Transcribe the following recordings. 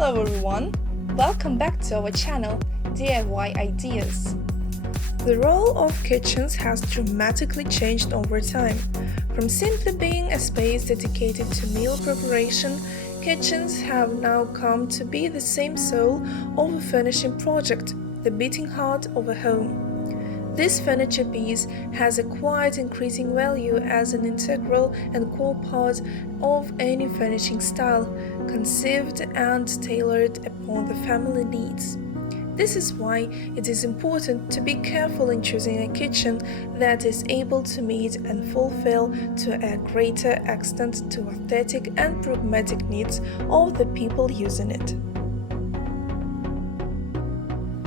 Hello everyone! Welcome back to our channel, DIY Ideas. The role of kitchens has dramatically changed over time. From simply being a space dedicated to meal preparation, kitchens have now come to be the same soul of a furnishing project, the beating heart of a home. This furniture piece has acquired increasing value as an integral and core part of any furnishing style, conceived and tailored upon the family needs. This is why it is important to be careful in choosing a kitchen that is able to meet and fulfill to a greater extent to aesthetic and pragmatic needs of the people using it.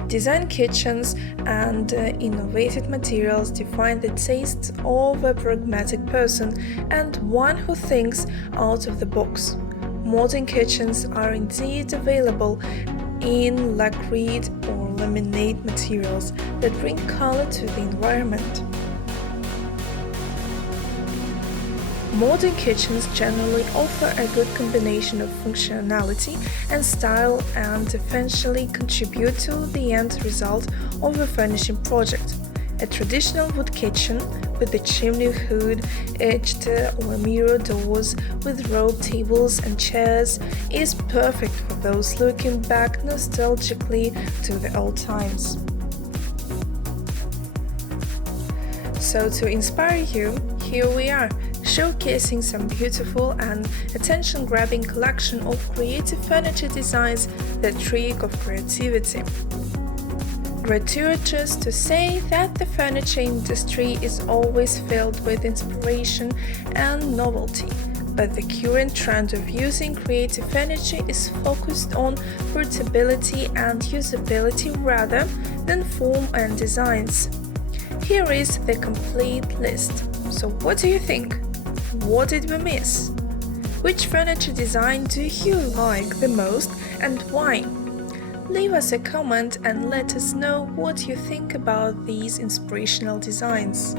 Design kitchens and innovative materials define the tastes of a pragmatic person and one who thinks out of the box. Modern kitchens are indeed available in lacquered or laminate materials that bring color to the environment. Modern kitchens generally offer a good combination of functionality and style and eventually contribute to the end result of a furnishing project. A traditional wood kitchen with the chimney hood, edged or mirror doors with row tables and chairs is perfect for those looking back nostalgically to the old times. So to inspire you, here we are, showcasing some beautiful and attention-grabbing collection of creative furniture designs that reek of creativity. Gratuitous to say that the furniture industry is always filled with inspiration and novelty, but the current trend of using creative furniture is focused on portability and usability rather than form and designs. Here is the complete list. So what do you think? What did we miss? Which furniture design do you like the most and why? Leave us a comment and let us know what you think about these inspirational designs.